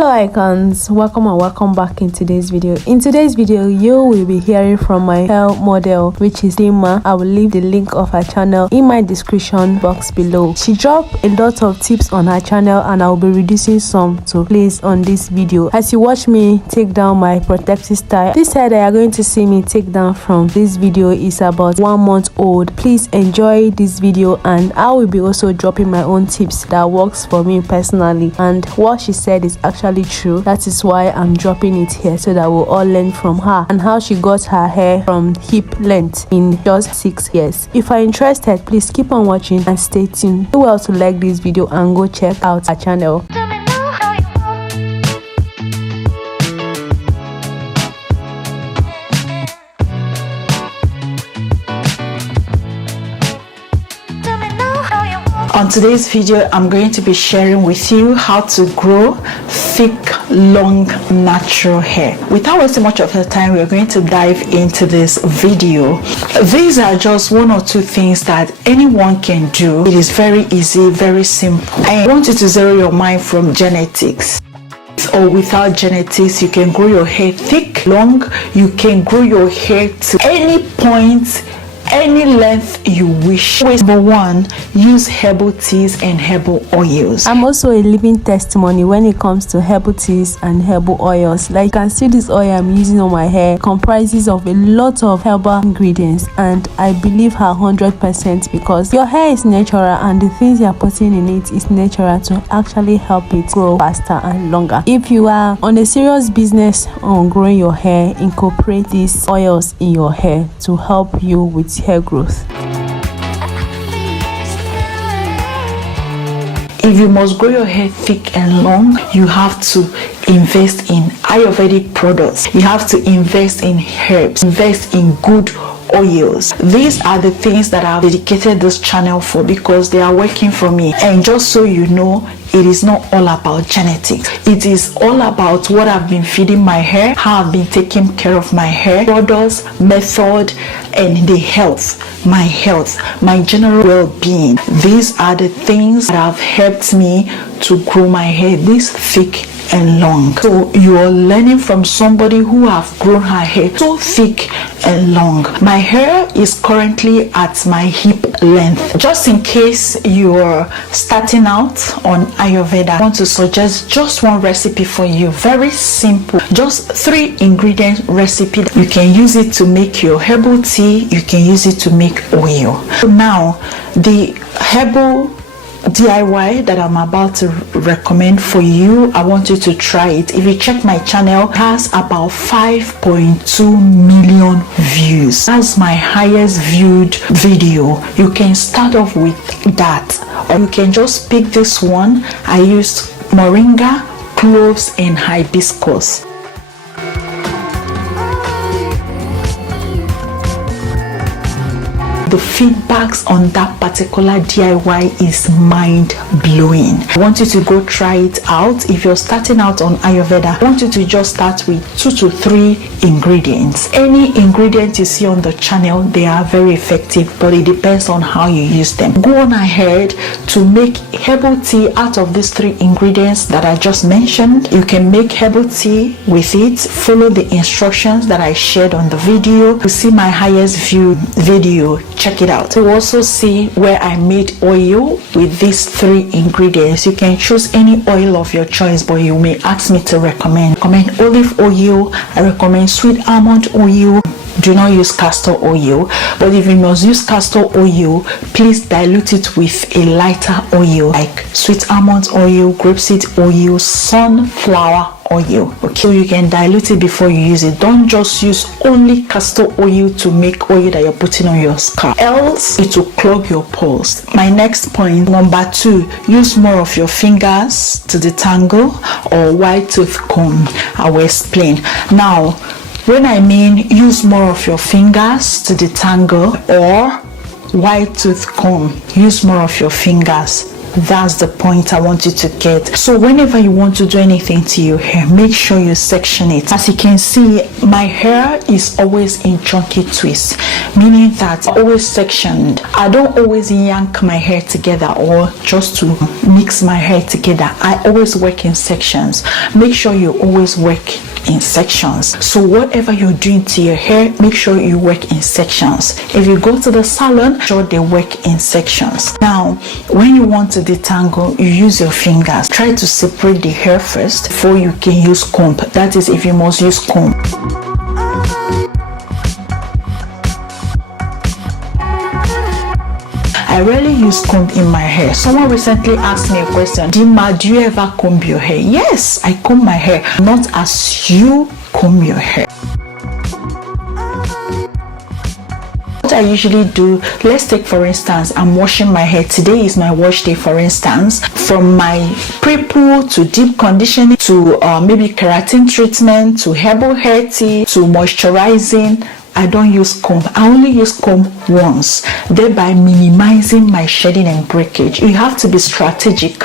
Hello icons, welcome and welcome back in today's video. In today's video, you will be hearing from my hair model, which is Dima. I will leave the link of her channel in my description box below. She dropped a lot of tips on her channel and I will be reducing some to place on this video. As you watch me take down my protective style, this hair that you are going to see me take down from this video is about 1 month old. Please enjoy this video and I will be also dropping my own tips that works for me personally, and what she said is actually true. That is why I'm dropping it here so that we'll all learn from her and how she got her hair from hip length in just 6 years. If you're interested, please keep on watching and stay tuned. Do well to like this video and go check out her channel. On today's video, I'm going to be sharing with you how to grow thick, long, natural hair. Without wasting much of your time, we're going to dive into this video. These are just 1 or 2 things that anyone can do. It is very easy, very simple. I want you to zero your mind from genetics. Or without genetics, you can grow your hair thick, long. You can grow your hair to any point, any length you wish. Number 1, use herbal teas and herbal oils. I'm also a living testimony when it comes to herbal teas and herbal oils. Like you can see, this oil I'm using on my hair comprises of a lot of herbal ingredients, and I believe her 100% because your hair is natural and the things you're putting in it is natural to actually help it grow faster and longer. If you are on a serious business on growing your hair, incorporate these oils in your hair to help you with hair growth. If you must grow your hair thick and long, you have to invest in Ayurvedic products. You have to invest in herbs, invest in good oils. These are the things that I've dedicated this channel for because they are working for me. And just so you know, it is not all about genetics. It is all about what I've been feeding my hair, how I've been taking care of my hair, products, method, and the health, my general well-being. These are the things that have helped me to grow my hair this thick and long. So you are learning from somebody who have grown her hair so thick and long. My hair is currently at my hip length. Just in case you're starting out on Ayurveda, I want to suggest just one recipe for you. Very simple, just 3 ingredient recipe. You can use it to make your herbal tea, you can use it to make oil. So now the herbal DIY that I'm about to recommend for you, I want you to try it. If you check my channel, it has about 5.2 million views. That's my highest viewed video. You can start off with that, or you can just pick this one. I used moringa, cloves, and hibiscus. The feedbacks on that particular DIY is mind-blowing. I want you to go try it out. If you're starting out on Ayurveda, I want you to just start with 2 to 3 ingredients. Any ingredient you see on the channel, they are very effective, but it depends on how you use them. Go on ahead to make herbal tea out of these 3 ingredients that I just mentioned. You can make herbal tea with it. Follow the instructions that I shared on the video. To see my highest viewed video, check it out. You also see where I made oil with these 3 ingredients. You can choose any oil of your choice, but you may ask me to recommend olive oil. I recommend sweet almond oil. Do not use castor oil, but if you must use castor oil, please dilute it with a lighter oil like sweet almond oil, grapeseed oil, sunflower oil. Okay, so you can dilute it before you use it. Don't just use only castor oil to make oil that you're putting on your scalp, else it will clog your pores. My next point, number 2, use more of your fingers to detangle or wide tooth comb. I will explain. Now, when I mean use more of your fingers to detangle or wide tooth comb, use more of your fingers. That's the point I want you to get. So whenever you want to do anything to your hair, make sure you section it. As you can see, my hair is always in chunky twists, meaning that always sectioned. I don't always yank my hair together or just to mix my hair together. I always work in sections. Make sure you always work in sections. So whatever you're doing to your hair, make sure you work in sections. If you go to the salon, make sure they work in sections. Now, when you want to detangle, you use your fingers. Try to separate the hair first before you can use comb. That is, if you must use comb. I rarely use comb in my hair. Someone recently asked me a question, Dima, do you ever comb your hair? Yes, I comb my hair, not as you comb your hair. What I usually do, let's take for instance, I'm washing my hair. Today is my wash day, for instance. From my pre-poo to deep conditioning to maybe keratin treatment to herbal hair tea to moisturizing, I don't use comb. I only use comb once, thereby minimizing my shedding and breakage. You have to be strategic.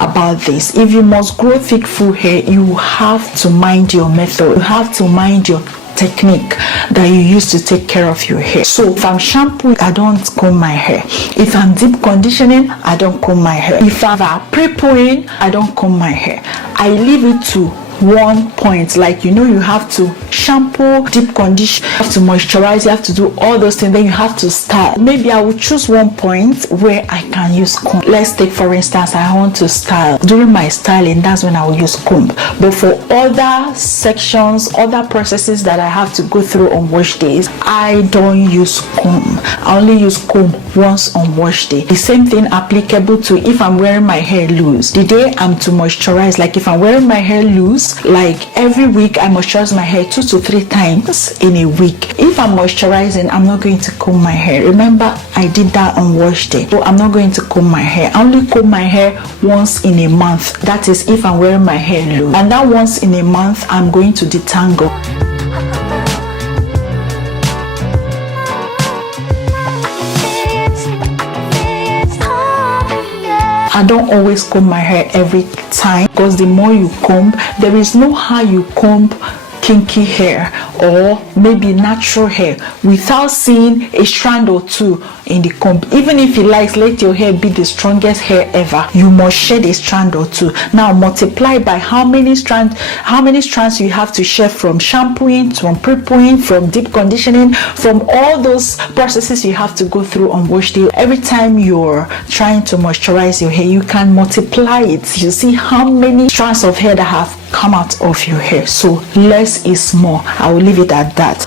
About this, if you must grow thick full hair, you have to mind your method. You have to mind your technique that you use to take care of your hair. So if I'm shampooing, I don't comb my hair. If I'm deep conditioning, I don't comb my hair. If I'm pre-pooing, I don't comb my hair. I leave it to one point. Like, you have to shampoo, deep condition, you have to moisturize, you have to do all those things, then you have to style. Maybe I will choose one point where I can use comb. Let's take for instance, I want to style. During my styling, that's when I will use comb. But for other sections, other processes that I have to go through on wash days, I don't use comb. I only use comb once on wash day. The same thing applicable to if I'm wearing my hair loose. The day I'm to moisturize, like if I'm wearing my hair loose, like every week I moisturize my hair 2 to 3 times in a week. If I'm moisturizing, I'm not going to comb my hair. Remember, I did that on wash day. So I'm not going to comb my hair. I only comb my hair once in a month. That is if I'm wearing my hair loose. And that once in a month, I'm going to detangle. I don't always comb my hair every time, because the more you comb, there is no how you comb kinky hair or maybe natural hair without seeing a strand or two in the comb. Even if you like, let your hair be the strongest hair ever, you must shed a strand or two. Now multiply by how many strands you have to shed from shampooing, from pre-pooing, from deep conditioning, from all those processes you have to go through on wash day. Every time you're trying to moisturize your hair, you can multiply it. You see how many strands of hair that have come out of your hair. So less is more. I will leave it at that.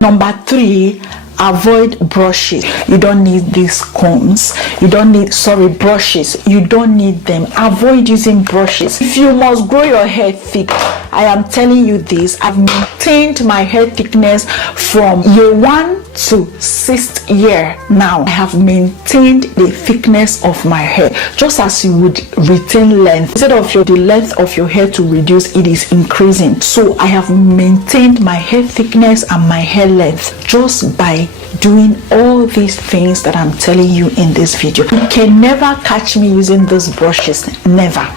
Number 3, avoid brushes. You don't need these combs. You don't need, brushes. You don't need them. Avoid using brushes. If you must grow your hair thick, I am telling you this, I've maintained my hair thickness from year 1 to 6th year now. I have maintained the thickness of my hair, just as you would retain length. Instead of the length of your hair to reduce, it is increasing. So I have maintained my hair thickness and my hair length just by doing all these things that I'm telling you in this video. You can never catch me using those brushes. Never.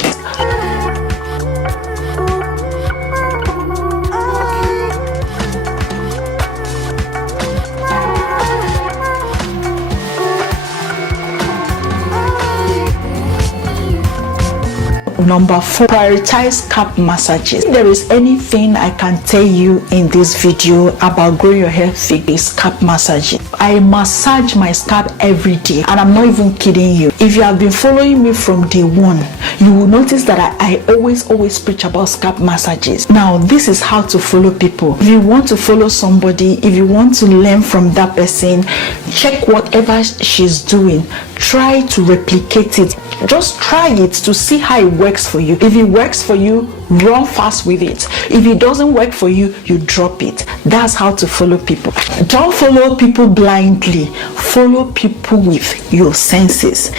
Number 4, prioritize scalp massages. If there is anything I can tell you in this video about growing your hair thick, is scalp massaging. I massage my scalp every day, and I'm not even kidding you. If you have been following me from day 1, you will notice that I always preach about scalp massages. Now, this is how to follow people. If you want to follow somebody, if you want to learn from that person, check whatever she's doing. Try to replicate it. Just try it to see how it works works for you. If it works for you, run fast with it. If it doesn't work for you, you drop it. That's how to follow people. Don't follow people blindly. Follow people with your senses.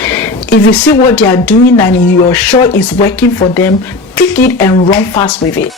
If you see what they are doing and you're sure it's working for them, take it and run fast with it.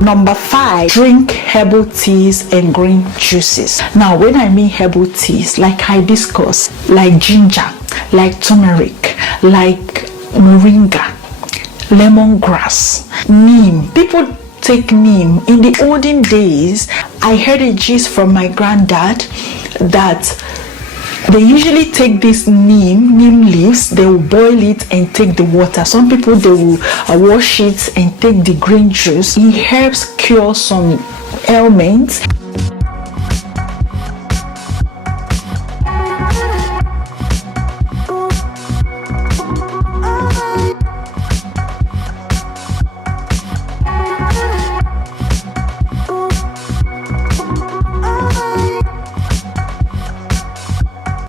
Number 5, drink herbal teas and green juices. Now, when I mean herbal teas, like hibiscus, like ginger, like turmeric, like moringa, lemongrass, neem. People take neem. In the olden days, I heard a gist from my granddad that they usually take this neem leaves, they will boil it and take the water. Some people, they will wash it and take the green juice. It helps cure some ailments.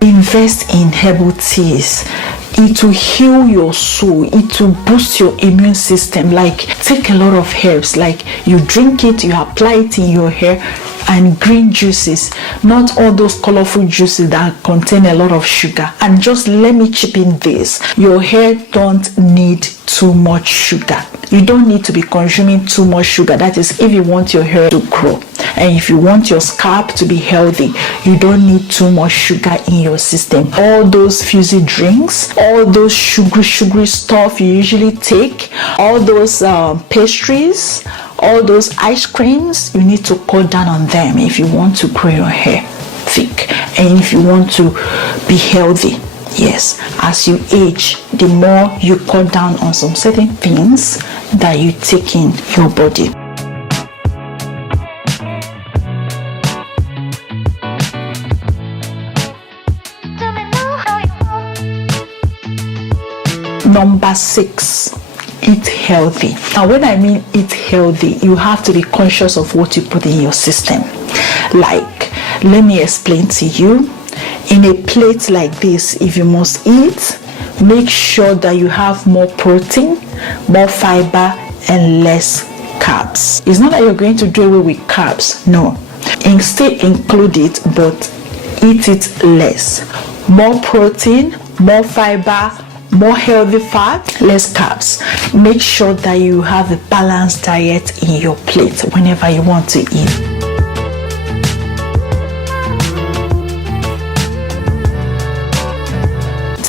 Invest in herbal teas. It will heal your soul. It will boost your immune system. Like, take a lot of herbs, like you drink it, you apply it in your hair. And green juices, not all those colorful juices that contain a lot of sugar. And just let me chip in this: your hair don't need too much sugar. You don't need to be consuming too much sugar. That is if you want your hair to grow. And if you want your scalp to be healthy, you don't need too much sugar in your system. All those fizzy drinks, all those sugary stuff you usually take, all those pastries, all those ice creams, you need to cut down on them if you want to grow your hair thick and if you want to be healthy. Yes, as you age, the more you cut down on some certain things that you take in your body. Number 6, eat healthy. Now, when I mean eat healthy, you have to be conscious of what you put in your system. Like, let me explain to you. In a plate like this, if you must eat, make sure that you have more protein, more fiber, and less carbs. It's not that you're going to do away with carbs. No. Instead, include it, but eat it less. More protein, more fiber, more healthy fat, less carbs. Make sure that you have a balanced diet in your plate whenever you want to eat.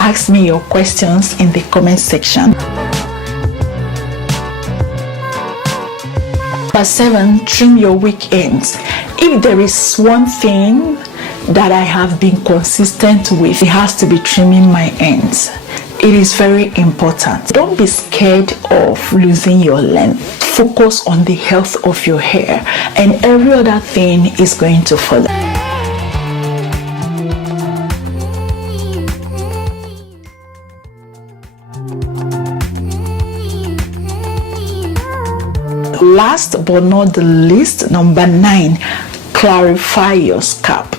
Ask me your questions in the comment section. Number 7, trim your weekends. If there is one thing that I have been consistent with, it has to be trimming my ends. It is very important. Don't be scared of losing your length. Focus on the health of your hair, and every other thing is going to follow. Last but not the least, number 9, clarify your scalp.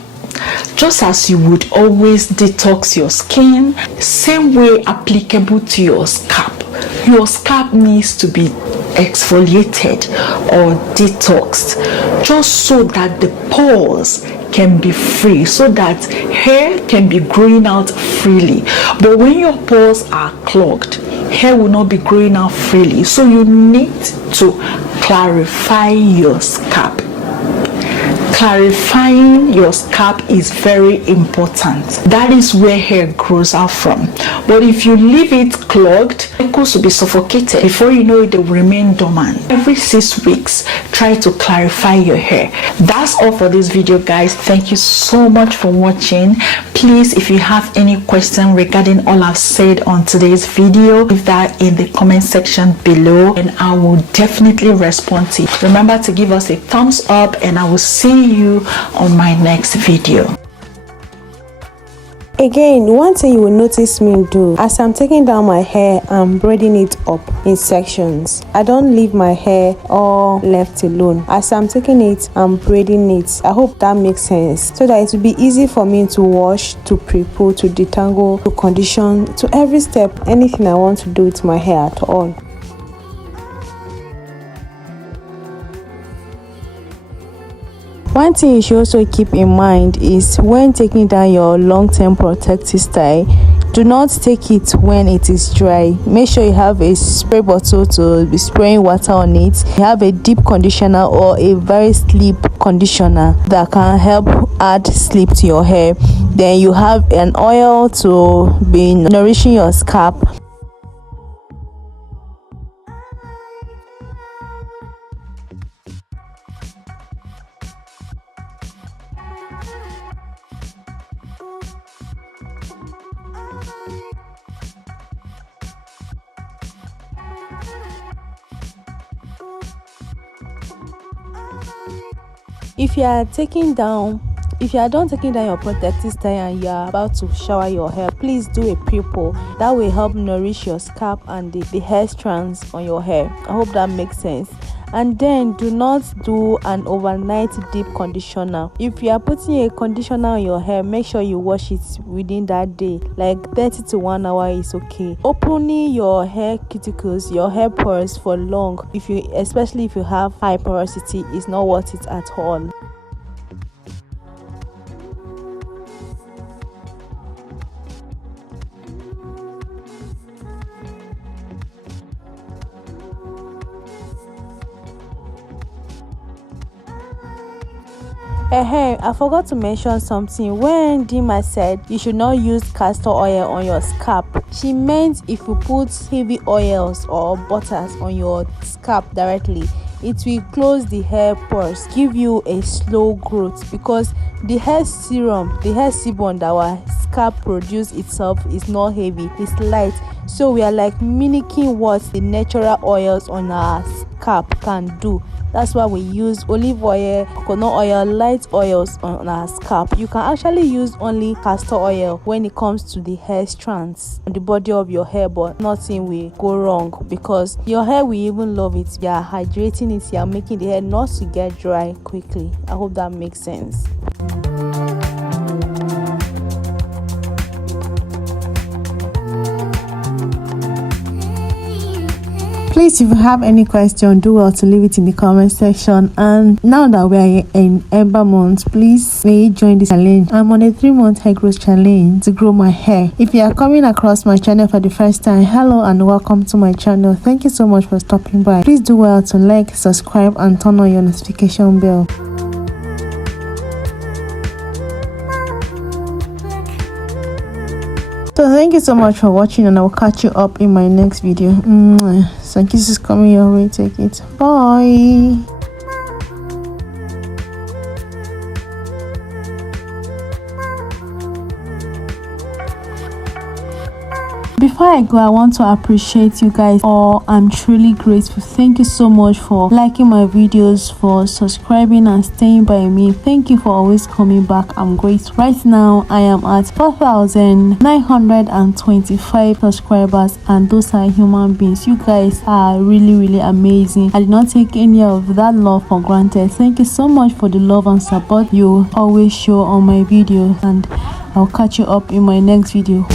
Just as you would always detox your skin, same way applicable to your scalp. Your scalp needs to be exfoliated or detoxed, just so that the pores can be free, so that hair can be growing out freely. But when your pores are clogged, hair will not be growing out freely. So you need to clarify your scalp. Clarifying your scalp is very important. That is where hair grows out from. But if you leave it clogged, follicles will be suffocated. Before you know it, they will remain dormant. Every 6 weeks, try to clarify your hair. That's all for this video, guys. Thank you so much for watching. Please, if you have any question regarding all I've said on today's video, leave that in the comment section below and I will definitely respond to it. Remember to give us a thumbs up and I will see you on my next video. Again, one thing you will notice me do, as I'm taking down my hair, I'm braiding it up in sections. I don't leave my hair all left alone. As I'm taking it, I'm braiding it. I hope that makes sense, so that it will be easy for me to wash, to pre-put, to detangle, to condition, to every step, anything I want to do with my hair at all. One thing you should also keep in mind is when taking down your long-term protective style, do not take it when it is dry. Make sure you have a spray bottle to be spraying water on it. You have a deep conditioner or a very sleep conditioner that can help add sleep to your hair. Then you have an oil to be nourishing your scalp. If you are done taking down your protective style and you are about to shower your hair, please do a pre-poo. That will help nourish your scalp and the hair strands on your hair. I hope that makes sense. And then do not do an overnight deep conditioner. If you are putting a conditioner on your hair, make sure you wash it within that day, like 30 to 1 hour is okay. Opening your hair cuticles, your hair pores for long, especially if you have high porosity, is not worth it at all. I forgot to mention something. When Dima said you should not use castor oil on your scalp, she meant if you put heavy oils or butters on your scalp directly, it will close the hair pores, give you a slow growth, because the hair sebum that our scalp produce itself is not heavy, it's light. So we are like mimicking what the natural oils on our scalp can do. That's why we use olive oil, coconut oil, light oils on our scalp. You can actually use only castor oil when it comes to the hair strands on the body of your hair, but nothing will go wrong because your hair will even love it. You are hydrating it, you are making the hair not to get dry quickly. I hope that makes sense. Please, if you have any question, do well to leave it in the comment section. And now that we are in Ember month, please may you join this challenge. I'm on a 3-month hair growth challenge to grow my hair. If you are coming across my channel for the first time, hello and welcome to my channel. Thank you so much for stopping by. Please do well to like, subscribe and turn on your notification bell. So thank you so much for watching and I will catch you up in my next video. Some kisses coming your way. Take it. Bye. Before I go, I want to appreciate you guys all. I'm truly grateful. Thank you so much for liking my videos, for subscribing and staying by me. Thank you for always coming back. I'm grateful. Right now I am at 4,925 subscribers and those are human beings. You guys are really amazing. I did not take any of that love for granted. Thank you so much for the love and support you always show on my videos, and I'll catch you up in my next video.